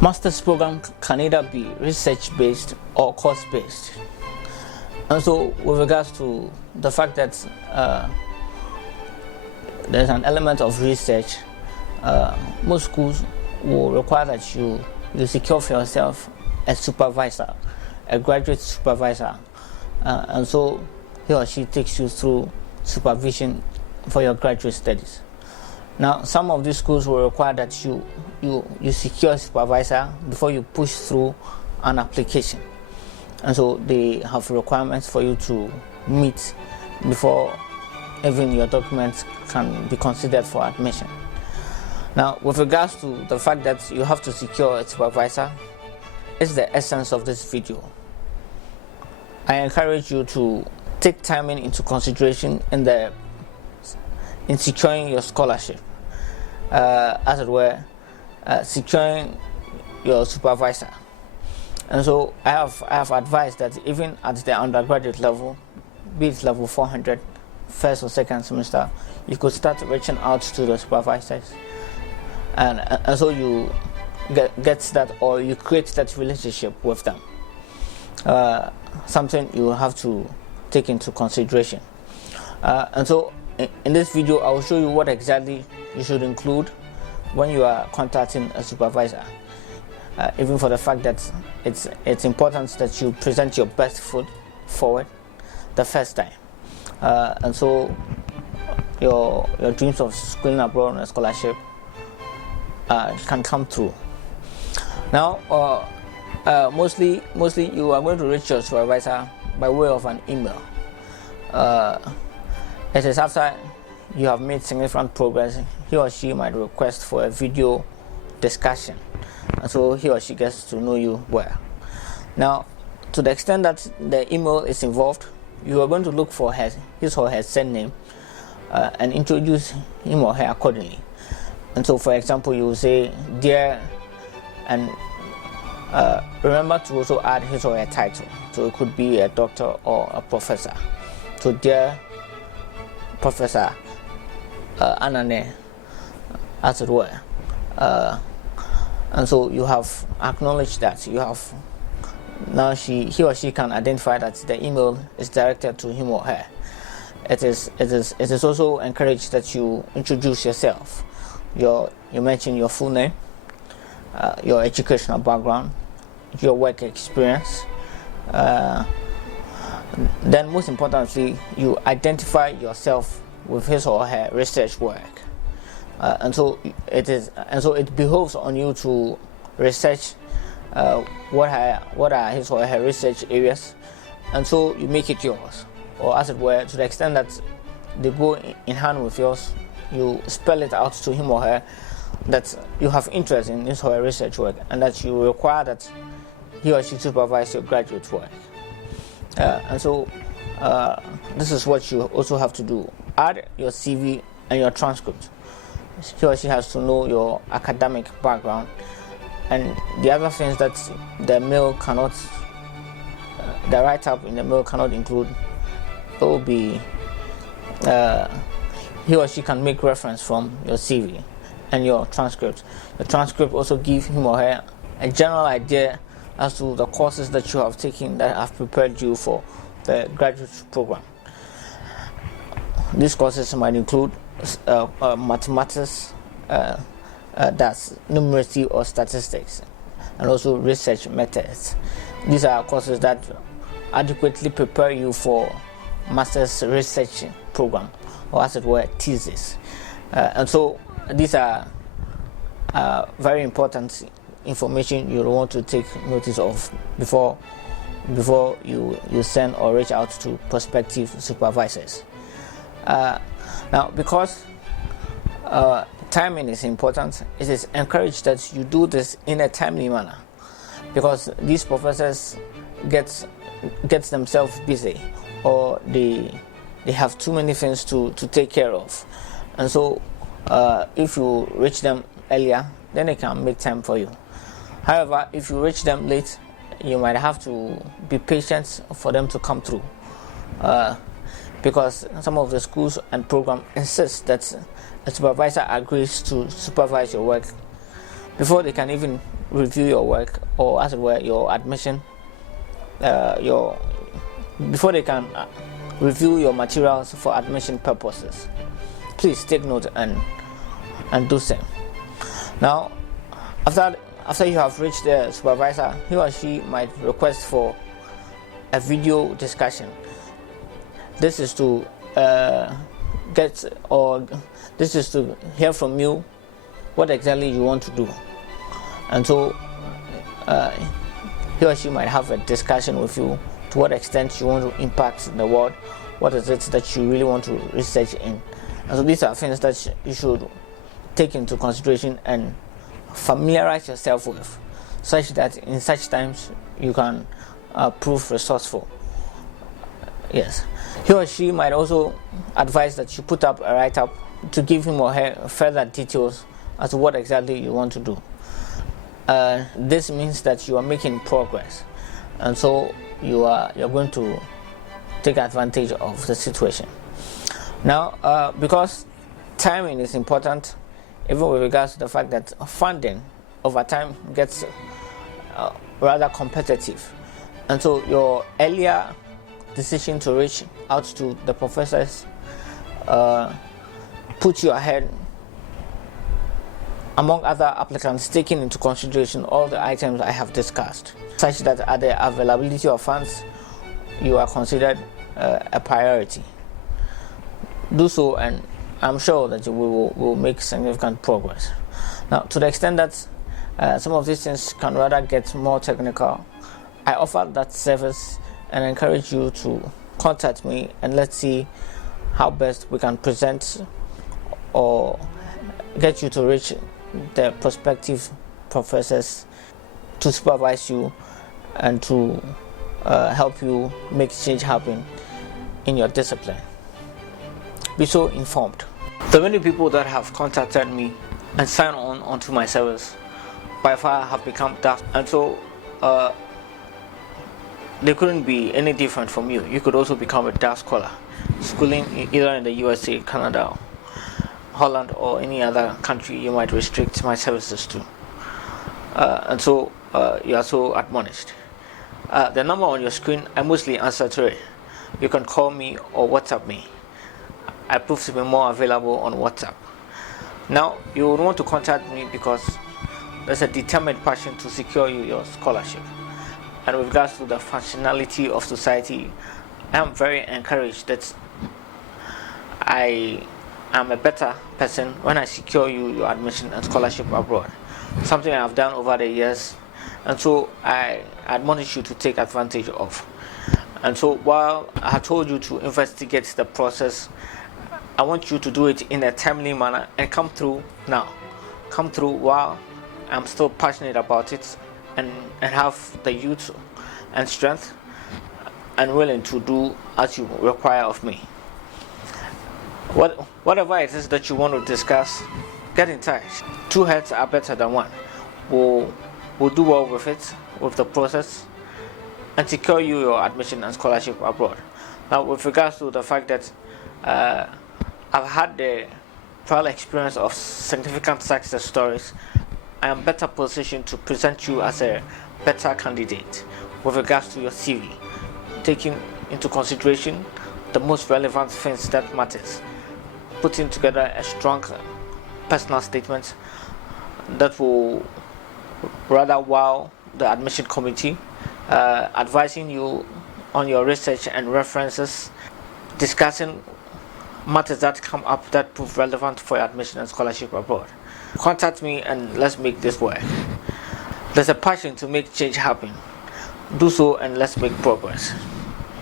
Master's program can either be research-based or course-based. And so with regards to the fact that there's an element of research, most schools will require that you secure for yourself a supervisor, a graduate supervisor, and so he or she takes you through supervision for your graduate studies. Now, some of these schools will require that you secure a supervisor before you push through an application, and so they have requirements for you to meet before even your documents can be considered for admission. Now, with regards to the fact that you have to secure a supervisor, it's the essence of this video. I encourage you to take timing into consideration in securing your scholarship, as it were, securing your supervisor. And so I have advised that even at the undergraduate level, be it level 400, first or second semester, you could start reaching out to the supervisors, and so you get that, or you create that relationship with them. Something you have to take into consideration. And so in this video, I will show you what exactly you should include when you are contacting a supervisor. Even for the fact that it's important that you present your best foot forward the first time, and so your dreams of schooling abroad on a scholarship can come true. Now, mostly you are going to reach your supervisor by way of an email. It is after you have made significant progress, he or she might request for a video discussion, and so he or she gets to know you well. Now, to the extent that the email is involved, you are going to look for his or her surname and introduce him or her accordingly. And so, for example, you will say, "Dear," and remember to also add his or her title. So it could be a doctor or a professor. So, "Dear Professor Anane," as it were. And so you have acknowledged that you have. Now he or she can identify that the email is directed to him or her. It is also encouraged that you introduce yourself. You mention your full name, your educational background, your work experience. Then, most importantly, you identify yourself with his or her research work, and so it behoves on you to research what are his or her research areas, and so you make it yours, or as it were, to the extent that they go in hand with yours. You spell it out to him or her that you have interest in his or her research work, and that you require that he or she supervise your graduate work. And so this is what you also have to do. Add your CV and your transcript. He or she has to know your academic background, and the other things that the mail cannot, the write-up in the mail cannot include. It will be he or she can make reference from your CV and your transcript. The transcript also gives him or her a general idea as to the courses that you have taken that have prepared you for the graduate program. These courses might include mathematics, that's numeracy or statistics, and also research methods. These are courses that adequately prepare you for master's research program, or as it were, thesis. And so these are very important information you want to take notice of before you send or reach out to prospective supervisors. Now, because timing is important, it is encouraged that you do this in a timely manner, because these professors get themselves busy, or they have too many things to take care of, and so if you reach them earlier, then they can make time for you. However, if you reach them late, you might have to be patient for them to come through, because some of the schools and programs insist that a supervisor agrees to supervise your work before they can even review your work, or as it were your admission, before they can review your materials for admission purposes. Please take note and do so. Now, after you have reached the supervisor, he or she might request for a video discussion. This is to hear from you what exactly you want to do, and so he or she might have a discussion with you to what extent you want to impact the world, what is it that you really want to research in. And so these are things that you should take into consideration and familiarize yourself with, such that in such times you can prove resourceful. Yes, he or she might also advise that you put up a write-up to give him or her further details as to what exactly you want to do. This means that you are making progress, and so you're going to take advantage of the situation. Now, because timing is important, even with regards to the fact that funding over time gets rather competitive, and so your earlier decision to reach out to the professors put you ahead among other applicants, taking into consideration all the items I have discussed, such that at the availability of funds you are considered a priority. Do so, and I'm sure that we will make significant progress. Now, to the extent that some of these things can rather get more technical, I offer that service and encourage you to contact me, and let's see how best we can present or get you to reach the prospective professors to supervise you and to help you make change happen in your discipline. Be so informed. The many people that have contacted me and signed on onto my service by far have become Dask, and so they couldn't be any different from you. You could also become a Dask scholar, schooling either in the USA, Canada, Holland, or any other country you might restrict my services to. And so you are so admonished. The number on your screen, I mostly answer to it. You can call me or WhatsApp me. I prove to be more available on WhatsApp. Now, you would want to contact me because there's a determined passion to secure you your scholarship. And with regards to the functionality of society, I am very encouraged that I am a better person when I secure you your admission and scholarship abroad. Something I have done over the years, and so I admonish you to take advantage of. And so while I have told you to investigate the process, I want you to do it in a timely manner and come through now. Come through while I'm still passionate about it and have the youth and strength and willing to do as you require of me. Whatever it is that you want to discuss, get in touch. Two heads are better than one. We'll do well with it, with the process, and secure you your admission and scholarship abroad. Now, with regards to the fact that I've had the prior experience of significant success stories, I am better positioned to present you as a better candidate with regards to your CV, taking into consideration the most relevant things that matters, putting together a strong personal statement that will rather wow the admission committee, advising you on your research and references, discussing matters that come up that prove relevant for your admission and scholarship abroad. Contact me and let's make this work. There's a passion to make change happen. Do so and let's make progress.